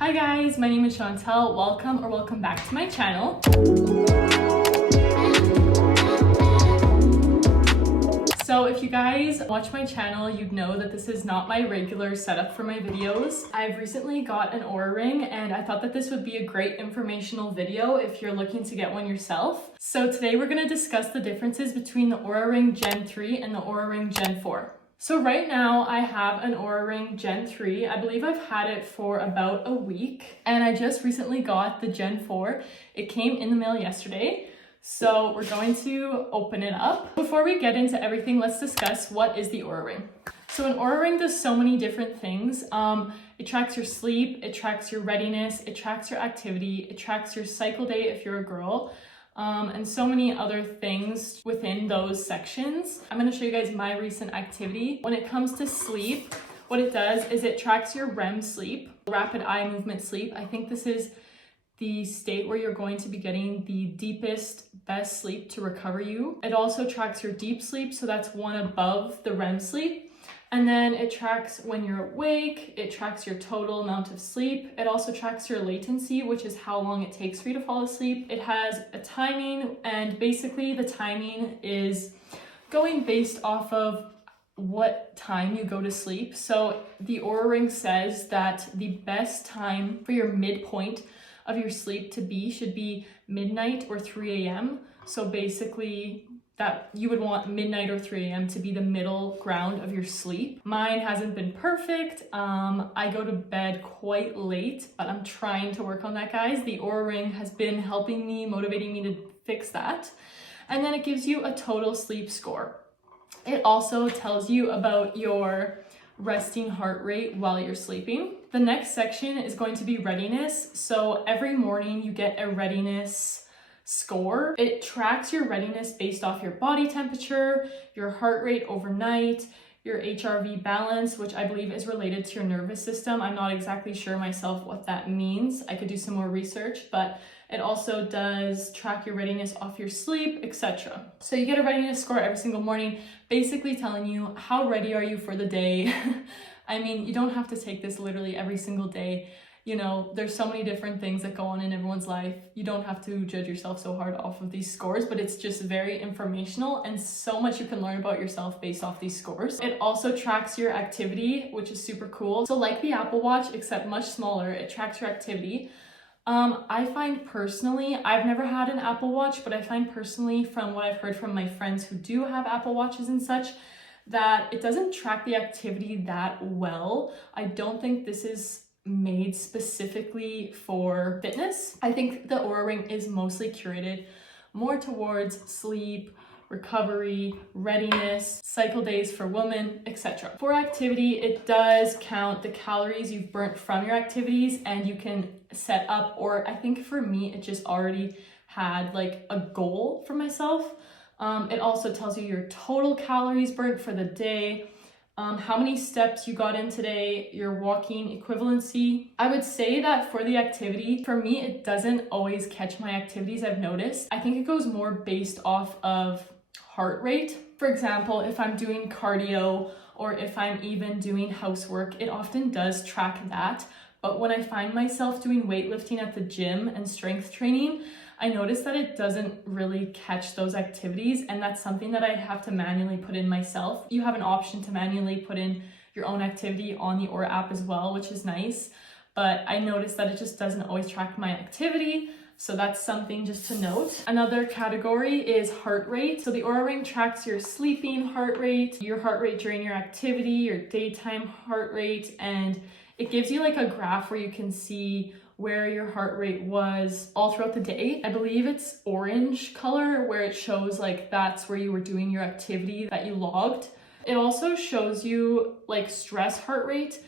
Hi guys, my name is Chantel. Welcome back to my channel. So if you guys watch my channel, you'd know that this is not my regular setup for my videos. I've recently got an Oura ring and I thought that this would be a great informational video if you're looking to get one yourself. So today we're going to discuss the differences between the Oura Ring Gen 3 and the Oura Ring Gen 4. So right now I have an Oura Ring Gen 3. I believe I've had it for about a week and I just recently got the Gen 4. It came in the mail yesterday. So we're going to open it up. Before we get into everything, let's discuss what is the Oura Ring. So an Oura Ring does so many different things. It tracks your sleep, it tracks your readiness, it tracks your activity, it tracks your cycle day if you're a girl, and so many other things within those sections. I'm going to show you guys my recent activity. When it comes to sleep, what it does is it tracks your REM sleep, rapid eye movement sleep. I think this is the state where you're going to be getting the deepest, best sleep to recover you. It also tracks your deep sleep, so that's one above the REM sleep. And then it tracks when you're awake, it tracks your total amount of sleep. It also tracks your latency, which is how long it takes for you to fall asleep. It has a timing, and basically the timing is going based off of what time you go to sleep. So the Oura Ring says that the best time for your midpoint of your sleep to be should be midnight or 3 a.m. So basically that you would want midnight or 3 a.m. to be the middle ground of your sleep. Mine hasn't been perfect. I go to bed quite late, but I'm trying to work on that, guys. The Oura Ring has been helping me, motivating me to fix that. And then it gives you a total sleep score. It also tells you about your resting heart rate while you're sleeping. The next section is going to be readiness. So every morning you get a readiness score. It tracks your readiness based off your body temperature, your heart rate overnight, your HRV balance, which I believe is related to your nervous system. I'm not exactly sure myself what that means. I could do some more research, but it also does track your readiness off your sleep, etc. So you get a readiness score every single morning, basically telling you how ready are you for the day. I mean, you don't have to take this literally every single day. You know, there's so many different things that go on in everyone's life. You don't have to judge yourself so hard off of these scores, but it's just very informational and so much you can learn about yourself based off these scores. It also tracks your activity, which is super cool. So like the Apple Watch, except much smaller, it tracks your activity. I find personally, I've never had an Apple Watch, but I find personally from what I've heard from my friends who do have Apple Watches and such, that it doesn't track the activity that well. I don't think this is made specifically for fitness. I think the Oura Ring is mostly curated more towards sleep, recovery, readiness, cycle days for women, etc. For activity, it does count the calories you've burnt from your activities, and you can set up, or I think for me, it just already had like a goal for myself. It also tells you your total calories burnt for the day, how many steps you got in today, your walking equivalency. I would say that for the activity, for me, it doesn't always catch my activities, I've noticed. I think it goes more based off of heart rate. For example, if I'm doing cardio or if I'm even doing housework, it often does track that. But when I find myself doing weightlifting at the gym and strength training, I notice that it doesn't really catch those activities, and that's something that I have to manually put in myself. You have an option to manually put in your own activity on the Oura app as well, which is nice, but I noticed that it just doesn't always track my activity, so that's something just to note. Another category is heart rate. So the Oura Ring tracks your sleeping heart rate during your activity, your daytime heart rate, and it gives you like a graph where you can see where your heart rate was all throughout the day. I believe it's orange color where it shows like that's where you were doing your activity that you logged. It also shows you like stress heart rate.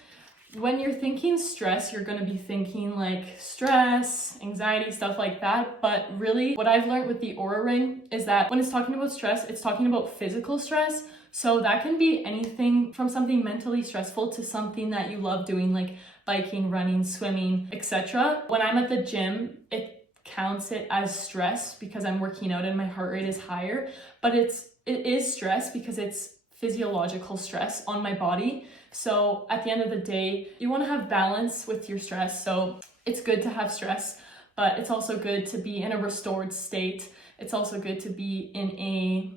When you're thinking stress, you're gonna be thinking like stress, anxiety, stuff like that. But really what I've learned with the Oura Ring is that when it's talking about stress, it's talking about physical stress. So that can be anything from something mentally stressful to something that you love doing, like biking, running, swimming, etc. When I'm at the gym, it counts it as stress because I'm working out and my heart rate is higher, but it is stress because it's physiological stress on my body. So at the end of the day, you want to have balance with your stress. So it's good to have stress, but it's also good to be in a restored state. It's also good to be in a,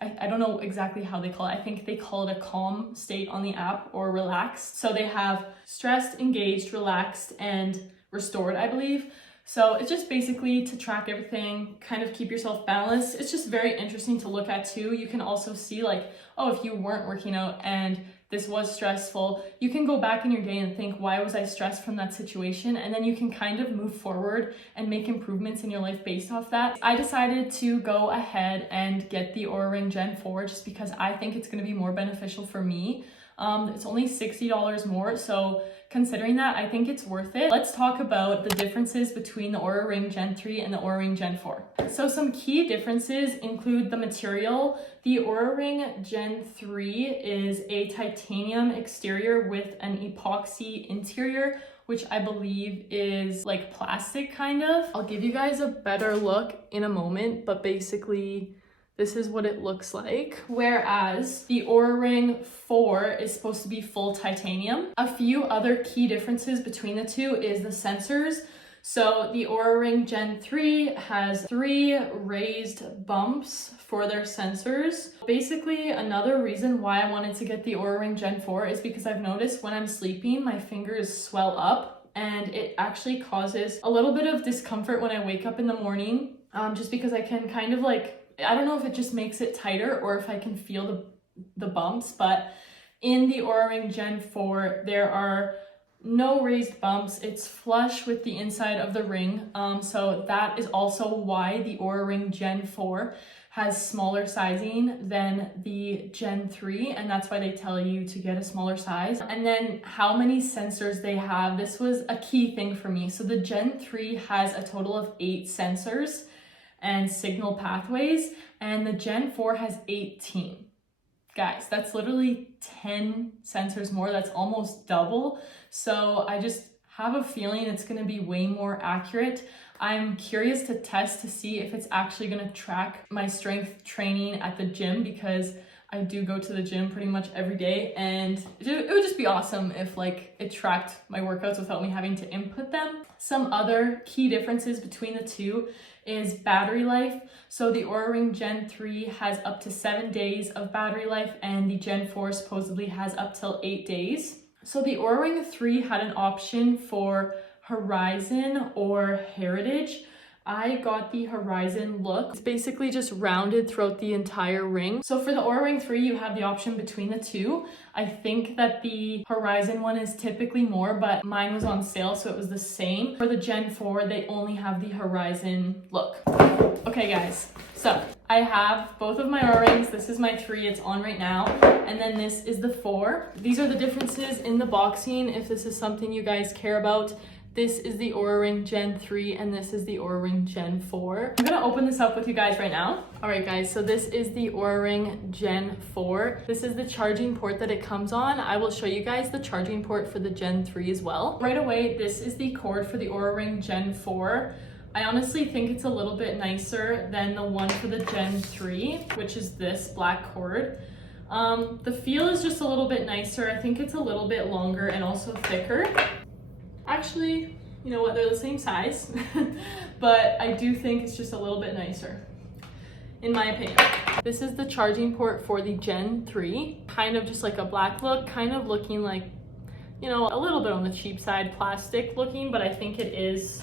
I don't know exactly how they call it. I think they call it a calm state on the app, or relaxed. So they have stressed, engaged, relaxed, and restored, I believe. So it's just basically to track everything, kind of keep yourself balanced. It's just very interesting to look at too. You can also see like, oh, if you weren't working out and this was stressful, you can go back in your day and think, why was I stressed from that situation? And then you can kind of move forward and make improvements in your life based off that. I decided to go ahead and get the Oura Ring Gen 4 just because I think it's going to be more beneficial for me. It's only $60 more, so considering that, I think it's worth it. Let's talk about the differences between the Oura Ring Gen 3 and the Oura Ring Gen 4. So some key differences include the material. The Oura Ring Gen 3 is a titanium exterior with an epoxy interior, which I believe is like plastic kind of. I'll give you guys a better look in a moment, but basically this is what it looks like. Whereas the Oura Ring 4 is supposed to be full titanium. A few other key differences between the two is the sensors. So the Oura Ring Gen 3 has 3 raised bumps for their sensors. Basically, another reason why I wanted to get the Oura Ring Gen 4 is because I've noticed when I'm sleeping, my fingers swell up, and it actually causes a little bit of discomfort when I wake up in the morning, just because I can kind of like, I don't know if it just makes it tighter or if I can feel the bumps, but in the Oura Ring Gen 4, there are no raised bumps. It's flush with the inside of the ring. So that is also why the Oura Ring Gen 4 has smaller sizing than the Gen 3, and that's why they tell you to get a smaller size. And then how many sensors they have, this was a key thing for me. So the Gen 3 has a total of 8 sensors and signal pathways, and the Gen 4 has 18. Guys, that's literally 10 sensors more. That's almost double. So I just have a feeling it's going to be way more accurate. I'm curious to test to see if it's actually going to track my strength training at the gym, because I do go to the gym pretty much every day, and it would just be awesome if like it tracked my workouts without me having to input them. Some other key differences between the two is battery life. So the Oura Ring Gen 3 has up to 7 days of battery life, and the Gen 4 supposedly has up till 8 days. So the Oura Ring 3 had an option for Horizon or Heritage. I got the Horizon look. It's basically just rounded throughout the entire ring. So for the Oura Ring 3, you have the option between the two. I think that the Horizon one is typically more, but mine was on sale, so it was the same. For the Gen 4, they only have the Horizon look. Okay guys, so I have both of my Oura Rings. This is my 3, it's on right now. And then this is the 4. These are the differences in the boxing, if this is something you guys care about. This is the Oura Ring Gen 3 and this is the Oura Ring Gen 4. I'm gonna open this up with you guys right now. All right guys, so this is the Oura Ring Gen 4. This is the charging port that it comes on. I will show you guys the charging port for the Gen 3 as well. Right away, this is the cord for the Oura Ring Gen 4. I honestly think it's a little bit nicer than the one for the Gen 3, which is this black cord. The feel is just a little bit nicer. I think it's a little bit longer and also thicker. Actually, you know what, they're the same size, but I do think it's just a little bit nicer, in my opinion. This is the charging port for the Gen 3, kind of just like a black look, kind of looking like, you know, a little bit on the cheap side, plastic looking, but I think it is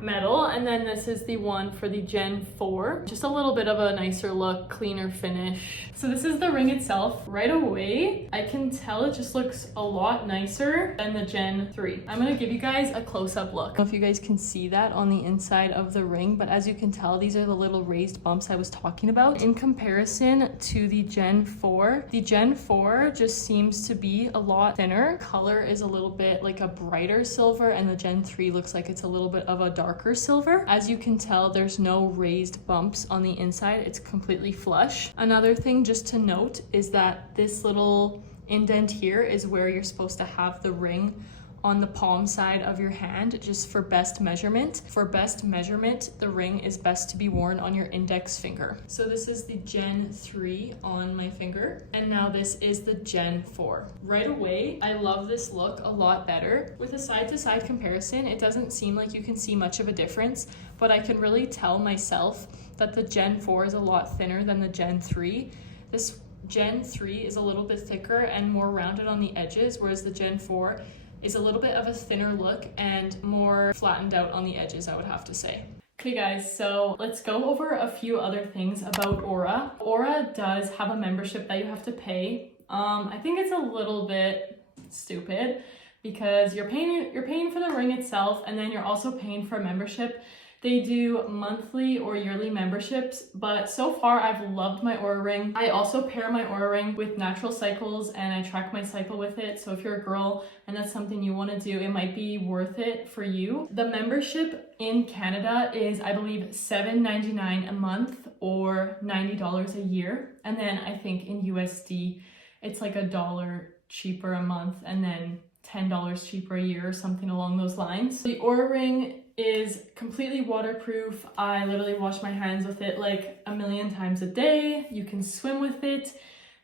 metal. And then this is the one for the Gen 4, just a little bit of a nicer look, cleaner finish. So this is the ring itself. Right away, I can tell it just looks a lot nicer than the Gen 3. I'm gonna give you guys a close-up look. I don't know if you guys can see that on the inside of the ring, but as you can tell, these are the little raised bumps I was talking about. In comparison to the Gen 4 just seems to be a lot thinner. Color is a little bit like a brighter silver, and the Gen 3 looks like it's a little bit of a darker silver. As you can tell, there's no raised bumps on the inside. It's completely flush. Another thing just to note is that this little indent here is where you're supposed to have the ring on the palm side of your hand just for best measurement. For best measurement, the ring is best to be worn on your index finger. So this is the Gen 3 on my finger, and now this is the Gen 4. Right away, I love this look a lot better. With a side-to-side comparison, it doesn't seem like you can see much of a difference, but I can really tell myself that the Gen 4 is a lot thinner than the Gen 3. This Gen 3 is a little bit thicker and more rounded on the edges, whereas the Gen 4 is a little bit of a thinner look and more flattened out on the edges, I would have to say. Okay guys, so let's go over a few other things about Oura. Oura does have a membership that you have to pay. I think it's a little bit stupid because you're paying for the ring itself, and then you're also paying for a membership. They do monthly or yearly memberships, but so far I've loved my Oura ring. I also pair my Oura ring with natural cycles and I track my cycle with it. So if you're a girl and that's something you want to do, it might be worth it for you. The membership in Canada is, I believe, $7.99 a month or $90 a year. And then I think in USD, it's like $1 cheaper a month and then $10 cheaper a year or something along those lines. The Oura ring is completely waterproof. I literally wash my hands with it like a million times a day. You can swim with it.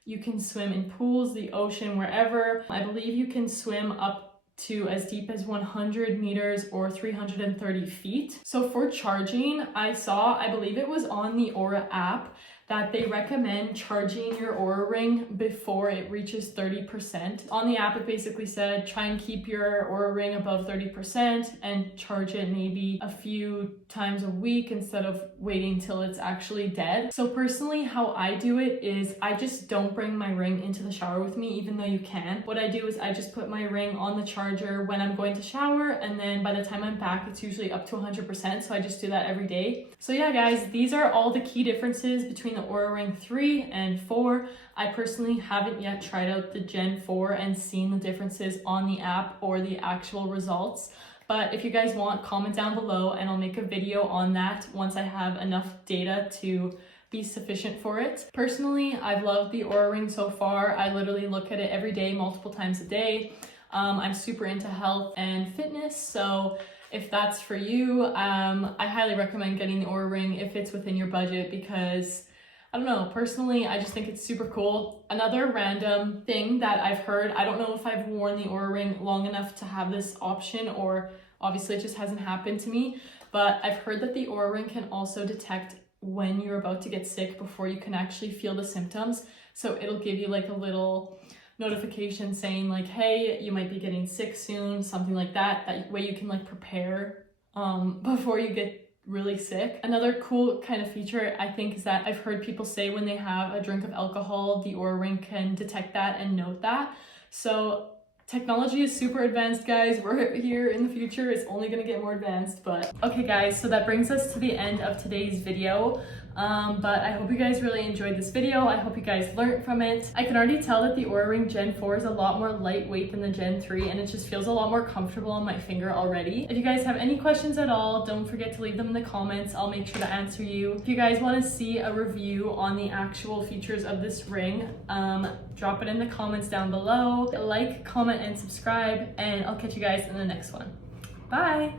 You can swim in pools, the ocean, wherever. I believe you can swim up to as deep as 100 meters or 330 feet. So for charging, I believe it was on the Oura app, that they recommend charging your Oura ring before it reaches 30%. On the app, it basically said try and keep your Oura ring above 30% and charge it maybe a few times a week instead of waiting till it's actually dead. So personally, how I do it is I just don't bring my ring into the shower with me, even though you can. What I do is I just put my ring on the charger when I'm going to shower, and then by the time I'm back, it's usually up to 100%. So I just do that every day. So yeah, guys, these are all the key differences between the Oura Ring 3 and 4. I personally haven't yet tried out the Gen 4 and seen the differences on the app or the actual results. But if you guys want, comment down below and I'll make a video on that once I have enough data to be sufficient for it. Personally, I've loved the Oura Ring so far. I literally look at it every day, multiple times a day. I'm super into health and fitness, so if that's for you, I highly recommend getting the Oura Ring if it's within your budget, because I don't know, personally, I just think it's super cool. Another random thing that I've heard, I don't know if I've worn the Oura Ring long enough to have this option, or obviously it just hasn't happened to me, but I've heard that the Oura Ring can also detect when you're about to get sick before you can actually feel the symptoms. So it'll give you like a little notification saying like, hey, you might be getting sick soon, something like that. That way you can like prepare before you get really sick. Another cool kind of feature I think is that I've heard people say when they have a drink of alcohol, the Oura Ring can detect that and note that. So technology is super advanced, guys. We're here in the future. It's only gonna get more advanced, but okay guys, so that brings us to the end of today's video. But I hope you guys really enjoyed this video. I hope you guys learned from it. I can already tell that the Oura Ring Gen 4 is a lot more lightweight than the Gen 3, and it just feels a lot more comfortable on my finger already. If you guys have any questions at all, don't forget to leave them in the comments. I'll make sure to answer you. If you guys want to see a review on the actual features of this ring, drop it in the comments down below. Like, comment, and subscribe, and I'll catch you guys in the next one. Bye!